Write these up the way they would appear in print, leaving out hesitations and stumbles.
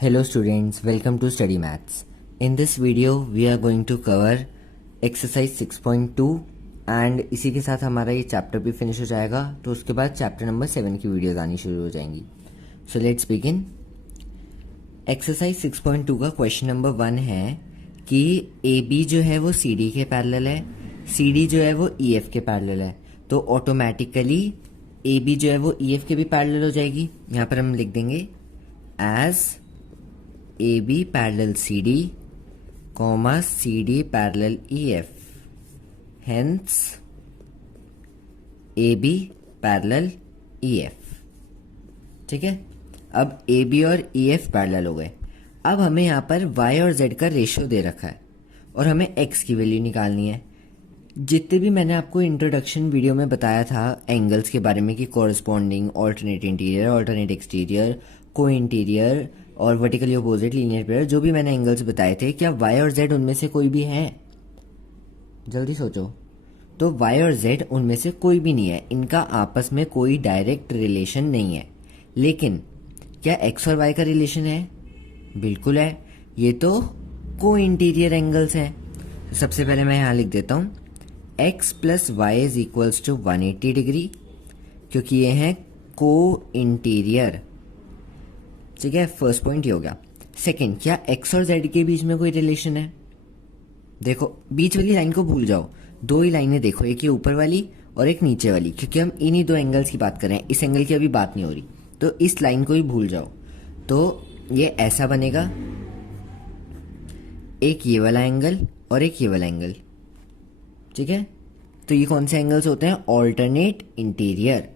Hello students, welcome to Study Maths. In this video we are going to cover exercise 6.2 and इसी के साथ हमारा ये chapter भी फिनिश हो जाएगा। तो उसके बाद चैप्टर नंबर 7 की वीडियोस आनी शुरू हो जाएंगी। So let's begin. एक्सरसाइज 6.2 का क्वेश्चन नंबर 1 है कि AB जो है वो CD के पैरेलल है, CD जो है वो EF के पैरेलल है, तो ऑटोमेटिकली AB जो है वो EF के भी पैरेलल हो जाएगी। यहाँ पर हम लिख देंगे as AB parallel CD, CD parallel EF. Hence, AB parallel EF. ठीक है, अब AB और EF पैरेलल हो गए। अब हमें यहाँ पर Y और Z का रेशियो दे रखा है और हमें X की वैल्यू निकालनी है। जितने भी मैंने आपको इंट्रोडक्शन वीडियो में बताया था एंगल्स के बारे में कि corresponding, alternate interior, alternate exterior, को इंटीरियर और वर्टिकली अपोजिट, लीनियर पेयर, जो भी मैंने एंगल्स बताए थे, क्या y और z उनमें से कोई भी है? जल्दी सोचो। तो y और z उनमें से कोई भी नहीं है, इनका आपस में कोई डायरेक्ट रिलेशन नहीं है। लेकिन क्या x और y का रिलेशन है? बिल्कुल है, ये तो को इंटीरियर एंगल्स हैं। सबसे पहले मैं यहाँ लिख देता हूँ x plus y is equals to 180 degree, क्योंकि ये हैं को इंटीरियर। ठीक है, फर्स्ट पॉइंट ये हो गया। सेकंड, क्या x और z के बीच में कोई रिलेशन है? देखो, बीच वाली लाइन को भूल जाओ, दो ही लाइनें देखो, एक ये ऊपर वाली और एक नीचे वाली, क्योंकि हम इन्हीं दो एंगल्स की बात कर रहे हैं, इस एंगल की अभी बात नहीं हो रही, तो इस लाइन को ही भूल जाओ। तो ये ऐसा बनेगा, एक ये वाला एंगल और एक ये वाला एंगल। ठीक है, तो ये कौन से एंगल्स होते हैं? Alternate interior.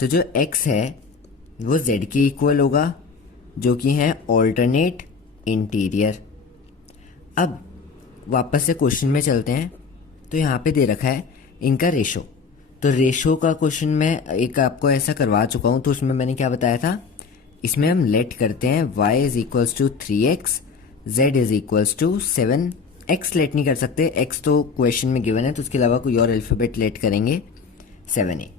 तो जो x है वो z के इक्वल होगा, जो कि है ऑल्टरनेट इंटीरियर। अब वापस से क्वेश्चन में चलते हैं। तो यहाँ पे दे रखा है इनका रेशो। तो रेशो का क्वेश्चन मैं एक आपको ऐसा करवा चुका हूँ, तो उसमें मैंने क्या बताया था, इसमें हम लेट करते हैं y is equals to 3x, z is equals to 7। x let नहीं कर सकते, x तो क्वेश्चन में गिवन है, तो उसके अलावा कोई और अल्फाबेट लेट करेंगे 7a।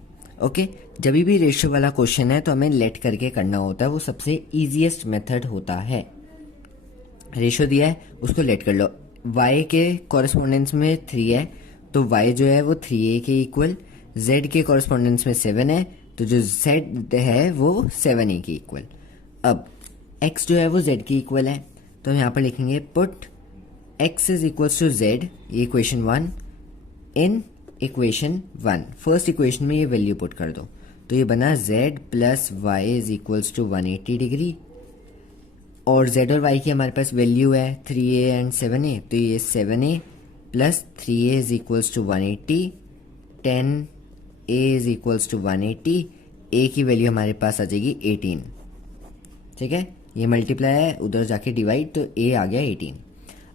ओके, जब भी रेशियो वाला क्वेश्चन है तो हमें लेट करके करना होता है, वो सबसे इजीएस्ट मेथड होता है। रेशियो दिया है उसको लेट कर लो। y के कॉरेस्पॉन्डेंस में 3 है, तो y जो है वो 3a के इक्वल, z के कॉरेस्पॉन्डेंस में 7 है, तो जो z है वो 7a के इक्वल। अब x जो है वो z के इक्वल है, तो हम यहाँ पर लिखेंगे put x is equals to z, ये equation 1 in equation 1। First equation में ये वैल्यू पुट कर दो, तो ये बना z plus y is equals to 180 degree, और z और y की हमारे पास वैल्यू है 3a एंड 7a, तो ये 7a plus 3a is equals to 180, 10a is equals to 180, a की वैल्यू हमारे पास आ जाएगी 18। ठीक है, ये मल्टीप्लाई है, उधर जाके डिवाइड, तो a आ गया 18।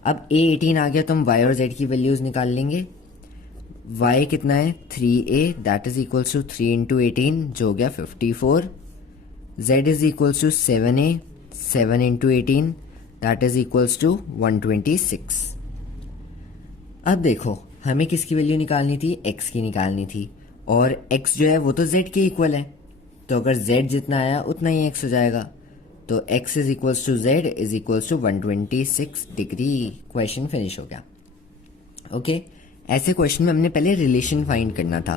अब a 18 आ गया तो हम y और z की वैल्यूज निकाल लेंगे। y कितना है? 3a, that is equals to 3 into 18, जो हो गया 54। z is equals to 7a, 7 into 18, that is equals to 126। अब देखो, हमें किसकी वैल्यू निकालनी थी? x की निकालनी थी, और x जो है वो तो z के इक्वल है, तो अगर z जितना आया उतना ही x हो जाएगा, तो x is equals to z is equals to 126 degree. Question finish हो गया। ओके, ऐसे क्वेश्चन में हमने पहले रिलेशन फाइंड करना था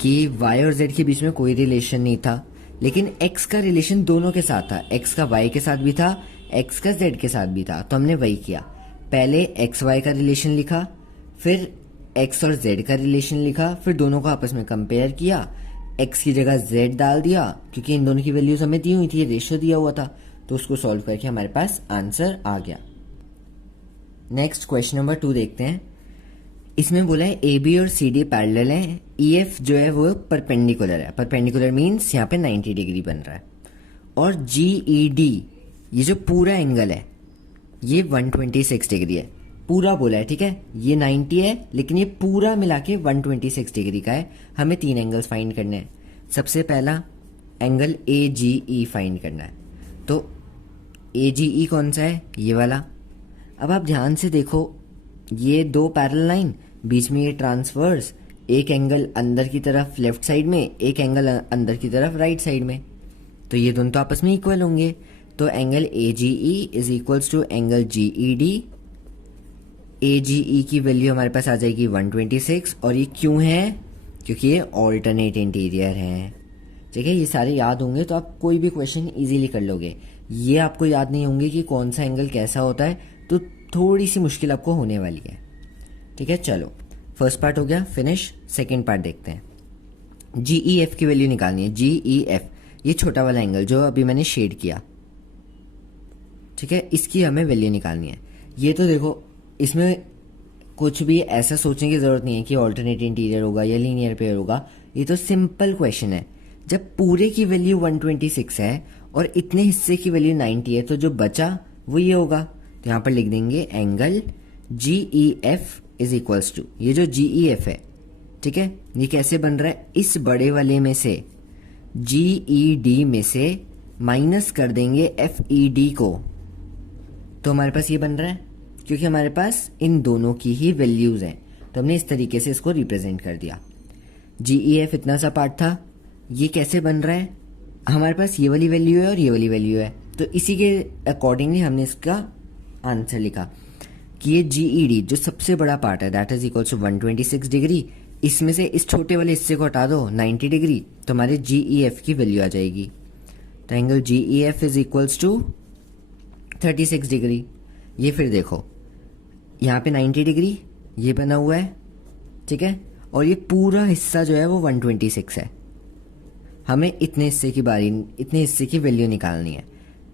कि y और z के बीच में कोई रिलेशन नहीं था, लेकिन x का रिलेशन दोनों के साथ था, x का y के साथ भी था, x का z के साथ भी था। तो हमने वही किया, पहले x y का रिलेशन लिखा, फिर x और z का रिलेशन लिखा, फिर दोनों को आपस में कंपेयर किया, x की जगह z डाल दिया, क्योंकि इन दोनों की वैल्यूज हमें दी हुई थी, रेशियो दिया हुआ था, तो उसको सॉल्व करके हमारे पास आंसर आ गया। नेक्स्ट क्वेश्चन नंबर 2 देखते हैं। इसमें बोला है ए बी और सी डी पैरेलल है, ई एफ जो है वो परपेंडिकुलर है। परपेंडिकुलर मीन्स यहाँ पे 90 डिग्री बन रहा है, और जी ई डी ये जो पूरा एंगल है ये 126 डिग्री है, पूरा बोला है। ठीक है, ये 90 है लेकिन ये पूरा मिला के 126 डिग्री का है। हमें 3 एंगल्स फाइंड करने हैं। सबसे पहला angle A G E find करना है, तो ए जी ई कौन सा है? ये वाला। अब आप ध्यान से देखो, ये दो पैरेलल लाइन, बीच में ये ट्रांसवर्स, एक एंगल अंदर की तरफ लेफ्ट साइड में, एक एंगल अंदर की तरफ राइट साइड में, तो ये दोनों तो आपस में इक्वल होंगे। तो angle A G E is equals to angle G E D. A G E की वैल्यू हमारे पास आ जाएगी 126, और ये क्यों है? क्योंकि ये ऑल्टरनेट इंटीरियर है। ठीक है, ये सारे याद होंगे तो आप कोई भी क्वेश्चन इजीली कर लोगे। ये आपको याद नहीं होंगे कि कौन सा एंगल कैसा होता है, तो थोड़ी सी मुश्किल आपको होने वाली है। ठीक है, चलो फर्स्ट पार्ट हो गया फिनिश। सेकेंड पार्ट देखते हैं। जी ई एफ की वैल्यू निकालनी है। जी ई एफ, ये छोटा वाला एंगल जो अभी मैंने शेड किया, ठीक है, इसकी हमें वैल्यू निकालनी है। ये तो देखो, इसमें कुछ भी ऐसा सोचने की जरूरत नहीं है कि ऑल्टरनेट इंटीरियर होगा या लीनियर पेयर होगा। ये तो सिंपल क्वेश्चन है। जब पूरे की वैल्यू 126 है और इतने हिस्से की वैल्यू 90 है, तो जो बचा वो ये होगा। तो यहां पर लिख देंगे angle G E F is equals to, ये जो जी ई एफ है, ठीक है, ये कैसे बन रहा है? इस बड़े वाले में से जी ई डी में से माइनस कर देंगे एफ ई डी को, तो हमारे पास ये बन रहा है। क्योंकि हमारे पास इन दोनों की ही वैल्यूज हैं, तो हमने इस तरीके से इसको रिप्रेजेंट कर दिया। जी ई एफ इतना सा पार्ट था। ये कैसे बन रहा है? हमारे पास ये वाली वैल्यू है और ये वाली वैल्यू है, तो इसी के अकॉर्डिंगली हमने इसका आंसर लिखा कि ये जी ई डी जो सबसे बड़ा पार्ट है, that is equal to 126 degree. इसमें से इस छोटे वाले हिस्से को हटा दो 90 डिग्री, तो हमारे जी ई एफ की वैल्यू आ जाएगी। तो angle G E F is equals to 36 degree. ये फिर देखो, यहाँ पे 90 डिग्री ये बना हुआ है, ठीक है, और ये पूरा हिस्सा जो है वो 126 है। हमें इतने हिस्से की वैल्यू निकालनी है।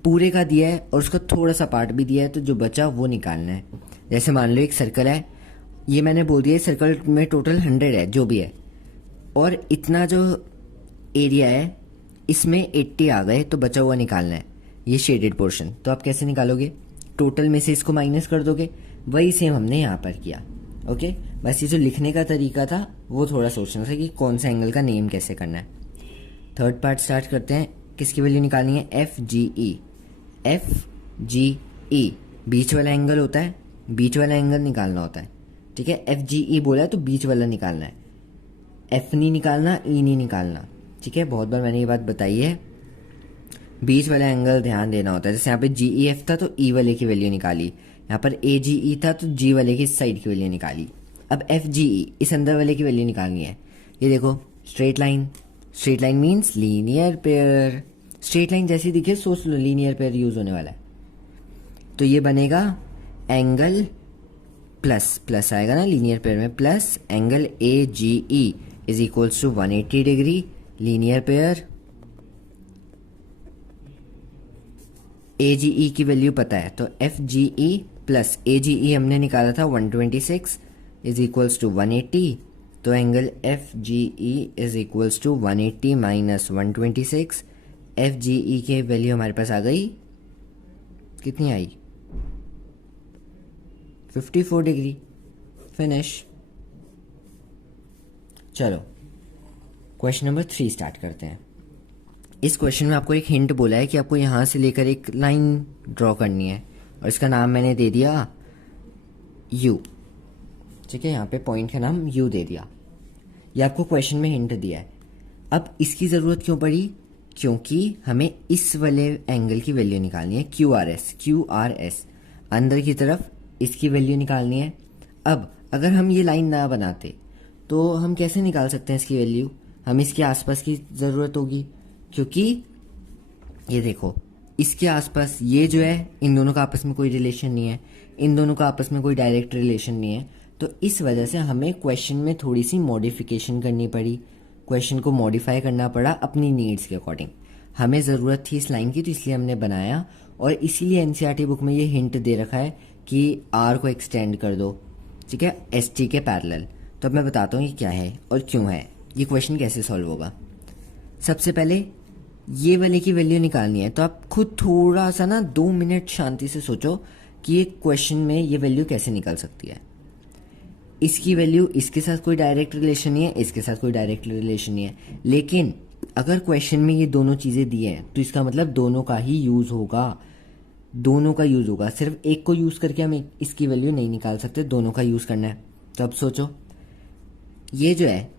पूरे का दिया है और उसका थोड़ा सा पार्ट भी दिया है, तो जो बचा वो निकालना है। जैसे मान लो एक सर्कल है, ये मैंने बोल दिया सर्कल में टोटल 100 है जो भी है, और इतना जो एरिया है इसमें 80 आ गए, तो बचा हुआ निकालना है ये शेडेड पोर्शन। तो आप कैसे निकालोगे? टोटल में से इसको माइनस कर दोगे। वही सेम हमने यहाँ पर किया। ओके, बस ये जो लिखने का तरीका था वो थोड़ा सोचना था कि कौन सा एंगल का नेम कैसे करना है। थर्ड पार्ट स्टार्ट करते हैं। किसकी वैल्यू निकालनी है? F G E. F G ई बीच वाला एंगल होता है, बीच वाला एंगल निकालना होता है। ठीक है, एफ जी ई बोला है तो बीच वाला निकालना है। एफ नहीं निकालना, ई नहीं निकालना। ठीक है, बहुत बार मैंने ये बात बताई है। बीच वाला एंगल ध्यान देना होता है। जैसे यहाँ पे जी ई एफ था तो ई वाले की वैल्यू निकाली, यहाँ पर ए जी ई था तो जी वाले की इस साइड की वैल्यू निकाली। अब एफ जी ई इस अंदर वाले की वैल्यू निकालनी है। ये देखो straight line, straight line means linear pair. Straight line जैसी दिखे सोच लो लीनियर पेयर यूज होने वाला है। तो ये बनेगा एंगल प्लस प्लस आएगा ना लीनियर पेयर में, plus angle A G E is equals to 180 degree linear pair. A G E की वैल्यू पता है, तो एफ जी ई प्लस ए जी ई हमने निकाला था 126 इज इक्वल्स टू 180। तो angle F G E is equals to 180 minus 126। F G E की value हमारे पास आ गई, कितनी आई? 54 डिग्री। फिनिश। चलो क्वेश्चन नंबर 3 स्टार्ट करते हैं। इस क्वेश्चन में आपको एक हिंट बोला है कि आपको यहां से लेकर एक लाइन ड्रॉ करनी है, और इसका नाम मैंने दे दिया यू। ठीक है, यहाँ पे पॉइंट का नाम यू दे दिया। ये आपको क्वेश्चन में हिंट दिया है। अब इसकी ज़रूरत क्यों पड़ी? क्योंकि हमें इस वाले एंगल की वैल्यू निकालनी है, Q R S. Q R S अंदर की तरफ इसकी वैल्यू निकालनी है। अब अगर हम ये लाइन ना बनाते तो हम कैसे निकाल सकते हैं इसकी वैल्यू? हमें इसके आसपास की ज़रूरत होगी, क्योंकि ये देखो इसके आसपास ये जो है इन दोनों का आपस में कोई रिलेशन नहीं है, इन दोनों का आपस में कोई डायरेक्ट रिलेशन नहीं है। तो इस वजह से हमें क्वेश्चन में थोड़ी सी मॉडिफिकेशन करनी पड़ी, क्वेश्चन को मॉडिफाई करना पड़ा अपनी नीड्स के अकॉर्डिंग। हमें ज़रूरत थी इस लाइन की, तो इसलिए हमने बनाया, और इसीलिए एनसीईआरटी बुक में ये हिंट दे रखा है कि आर को एक्सटेंड कर दो, ठीक है, एस टी के पैरेलल। तो अब मैं बताता हूँ ये क्या है और क्यों है, ये क्वेश्चन कैसे सॉल्व होगा। सबसे पहले ये वाले की वैल्यू निकालनी है, तो आप खुद थोड़ा सा ना 2 मिनट शांति से सोचो कि ये क्वेश्चन में ये वैल्यू कैसे निकल सकती है। इसकी वैल्यू इसके साथ कोई डायरेक्ट रिलेशन नहीं है, इसके साथ कोई डायरेक्ट रिलेशन नहीं है, लेकिन अगर क्वेश्चन में ये दोनों चीज़ें दी हैं तो इसका मतलब दोनों का ही यूज़ होगा, दोनों का यूज़ होगा। सिर्फ एक को यूज़ करके हम इसकी वैल्यू नहीं निकाल सकते, दोनों का यूज़ करना है। तो अब सोचो, ये जो है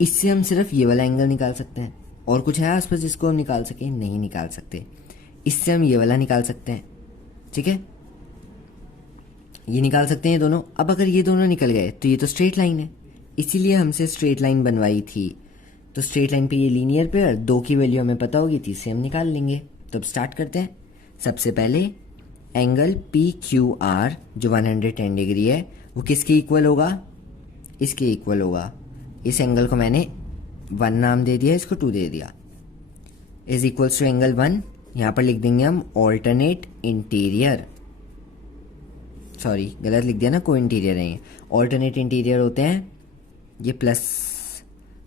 इससे हम सिर्फ ये वाला एंगल निकाल सकते हैं, और कुछ है आसपास जिसको हम निकाल सकें? नहीं निकाल सकते। इससे हम ये वाला निकाल सकते हैं, ठीक है, ये निकाल सकते हैं ये दोनों। अब अगर ये दोनों निकल गए तो ये तो स्ट्रेट लाइन है, इसीलिए हमसे स्ट्रेट लाइन बनवाई थी। तो स्ट्रेट लाइन पे ये लीनियर पेयर, दो की वैल्यू हमें पता होगी, तीसरे हम निकाल लेंगे। तो अब स्टार्ट करते हैं। सबसे पहले एंगल पी क्यू आर जो 110 डिग्री है वो किसके इक्वल होगा, इसके इक्वल होगा। इस एंगल को मैंने 1 नाम दे दिया, इसको 2 दे दिया। इज इक्वल्स टू एंगल 1, यहाँ पर लिख देंगे हम ऑल्टरनेट इंटीरियर, सॉरी गलत लिख दिया ना, को इंटीरियर है ये। ऑल्टरनेट इंटीरियर होते हैं ये प्लस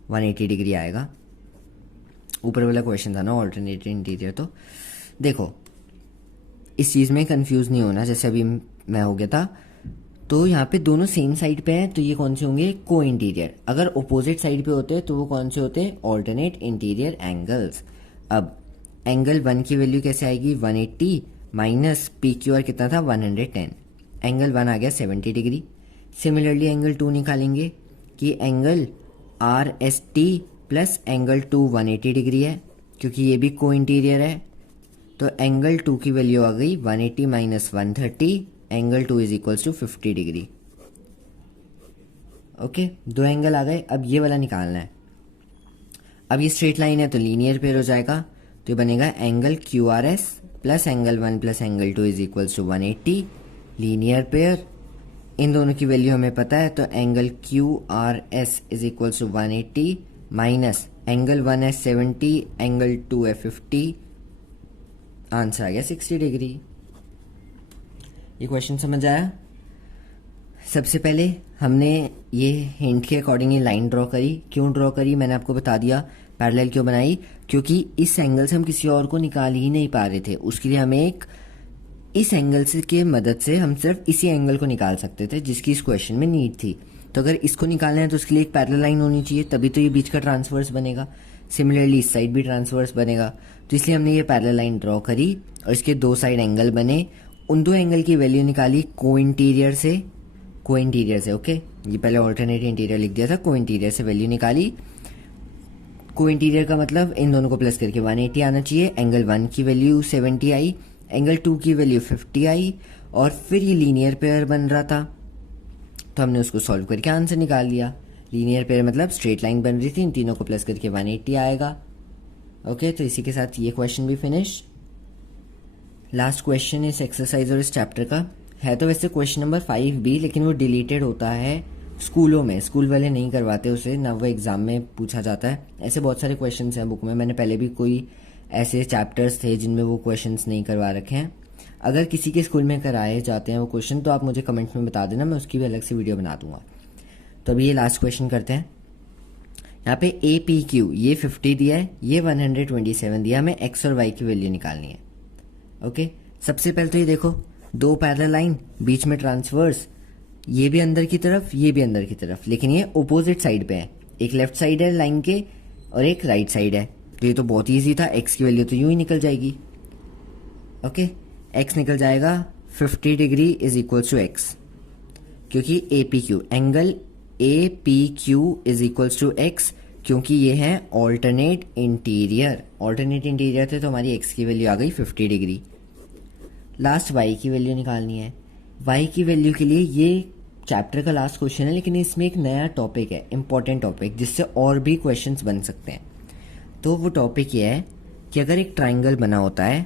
180 डिग्री आएगा, ऊपर वाला क्वेश्चन था ना ऑल्टरनेट इंटीरियर। तो देखो इस चीज़ में कंफ्यूज नहीं होना, जैसे अभी मैं हो गया था। तो यहाँ पे दोनों सेम साइड पे हैं तो ये कौन से होंगे, को इंटीरियर। अगर अपोजिट साइड पे होते तो वो कौन से होते, ऑल्टरनेट इंटीरियर एंगल्स। अब एंगल 1 की वैल्यू कैसे आएगी, 180 माइनस पी क्यू आर कितना था 110, एंगल 1 आ गया 70 डिग्री। सिमिलरली एंगल 2 निकालेंगे कि angle R S T plus angle 2 180 degree है, क्योंकि ये भी को इंटीरियर है। तो एंगल 2 की वैल्यू आ गई 180 minus 130, angle 2 is equals to 50 degree. Okay, दो एंगल आ गए। अब ये वाला निकालना है। अब ये स्ट्रेट लाइन है तो लीनियर पेयर हो जाएगा, तो ये बनेगा angle Q R S plus angle 1 plus angle 2 is equals to 180, linear pair. इन दोनों की वैल्यू हमें पता है, तो angle Q R S is equals to 180 minus angle 1 है 70, एंगल 2 है 50, आंसर आ गया 60 डिग्री। ये क्वेश्चन समझ आया। सबसे पहले हमने ये हिंट के अकॉर्डिंग ये लाइन ड्रॉ करी। क्यों ड्रॉ करी मैंने आपको बता दिया। पैरेलल क्यों बनाई, क्योंकि इस एंगल से हम किसी और को निकाल ही नहीं पा रहे थे, उसके लिए हमें एक इस एंगल से के मदद से हम सिर्फ इसी एंगल को निकाल सकते थे जिसकी इस क्वेश्चन में नीड थी। तो अगर इसको निकालना है तो उसके लिए एक पैरेलल लाइन होनी चाहिए, तभी तो ये बीच का ट्रांसवर्स बनेगा। सिमिलरली इस साइड भी ट्रांसवर्स बनेगा, तो इसलिए हमने ये पैरेलल लाइन ड्रॉ करी और इसके दो साइड एंगल बने। उन दो एंगल की वैल्यू निकाली को इंटीरियर से, ओके। ये पहले ऑल्टरनेट इंटीरियर लिख दिया था, को इंटीरियर से वैल्यू निकाली। को इंटीरियर का मतलब इन दोनों को प्लस करके 180 आना चाहिए। एंगल 1 की वैल्यू 70 आई, एंगल 2 की वैल्यू 50 आई, और फिर ये लीनियर पेयर बन रहा था तो हमने उसको सॉल्व करके आंसर निकाल लिया। लीनियर पेयर मतलब स्ट्रेट लाइन बन रही थी, इन तीनों को प्लस करके 180 आएगा। ओके, तो इसी के साथ ये क्वेश्चन भी फिनिश। लास्ट क्वेश्चन इस एक्सरसाइज और इस चैप्टर का है तो वैसे क्वेश्चन नंबर 5 भी, लेकिन वो डिलीटेड होता है स्कूलों में, स्कूल वाले नहीं करवाते उसे, ना वो एग्जाम में पूछा जाता है। ऐसे बहुत सारे क्वेश्चंस हैं बुक में, मैंने पहले भी कोई ऐसे चैप्टर्स थे जिनमें वो क्वेश्चंस नहीं करवा रखे हैं। अगर किसी के स्कूल में कराए जाते हैं वो क्वेश्चन तो आप मुझे कमेंट में बता देना, मैं उसकी भी अलग से वीडियो बना दूंगा। तो अभी ये लास्ट क्वेश्चन करते हैं। यहाँ पे ए पी क्यू ये 50 दिया है, ये 127 दिया, हमें एक्स और वाई की वैल्यू निकालनी है। ओके, सबसे पहले तो ये देखो दो पैरेलल लाइन, बीच में ट्रांसवर्स, ये भी अंदर की तरफ ये भी अंदर की तरफ, लेकिन ये ऑपोजिट साइड पे है। एक लेफ्ट साइड है लाइन के और एक राइट साइड है। तो ये तो बहुत ईजी था, एक्स की वैल्यू तो यूं ही निकल जाएगी। ओके, एक्स निकल जाएगा 50 degree is equal to x, क्योंकि A P Q angle A P Q is equal to x, क्योंकि ये है ऑल्टरनेट इंटीरियर। ऑल्टरनेट इंटीरियर थे तो हमारी एक्स की वैल्यू आ गई 50 डिग्री। लास्ट वाई की वैल्यू निकालनी है। वाई की वैल्यू के लिए ये चैप्टर का लास्ट क्वेश्चन है, लेकिन इसमें एक नया टॉपिक है, इंपॉर्टेंट टॉपिक, जिससे और भी क्वेश्चंस बन सकते हैं। तो वो टॉपिक ये है कि अगर एक ट्राइंगल बना होता है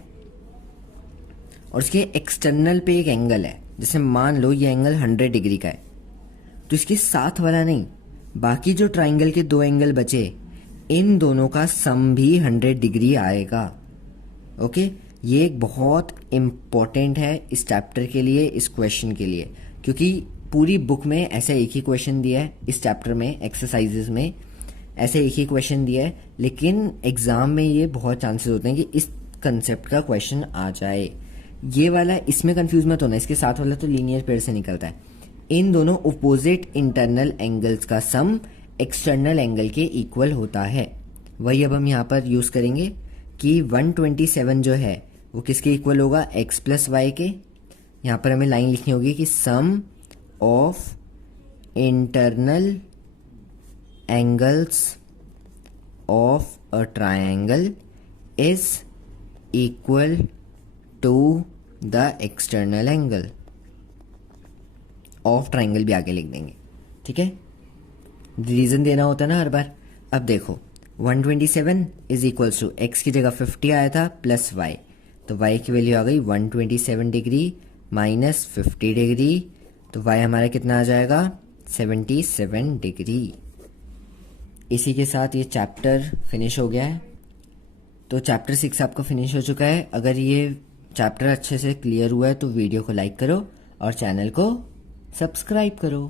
और उसके एक्सटर्नल पे एक एंगल है, जैसे मान लो ये एंगल 100 डिग्री का है, तो इसके साथ वाला नहीं, बाकी जो ट्राइंगल के दो एंगल बचे इन दोनों का सम भी 100 डिग्री आएगा। ओके, ये एक बहुत इम्पॉर्टेंट है इस चैप्टर के लिए, इस क्वेश्चन के लिए, क्योंकि पूरी बुक में ऐसा एक ही क्वेश्चन दिया है, इस चैप्टर में एक्सरसाइजेज में ऐसे एक ही क्वेश्चन दिया है, लेकिन एग्जाम में ये बहुत चांसेस होते हैं कि इस कंसेप्ट का क्वेश्चन आ जाए। ये वाला इसमें कंफ्यूज मत होना, इसके साथ वाला तो लीनियर पेयर से निकलता है। इन दोनों अपोजिट इंटरनल एंगल्स का सम एक्सटर्नल एंगल के इक्वल होता है। वही अब हम यहाँ पर यूज करेंगे कि 127 जो है वो किसके इक्वल होगा, एक्स प्लस वाई के। यहाँ पर हमें लाइन लिखनी होगी कि sum of internal angles of a triangle is equal to the external angle of triangle भी आगे लिख देंगे, ठीक है। रीजन देना होता है ना हर बार। अब देखो 127 इज इक्वल्स टू एक्स की जगह 50 आया था प्लस वाई, तो वाई की वैल्यू आ गई 127 डिग्री माइनस 50 डिग्री, तो वाई हमारा कितना आ जाएगा 77 डिग्री। इसी के साथ ये चैप्टर फिनिश हो गया है। तो चैप्टर 6 आपका फिनिश हो चुका है। अगर ये चैप्टर अच्छे से क्लियर हुआ है तो वीडियो को लाइक करो और चैनल को सब्सक्राइब करो।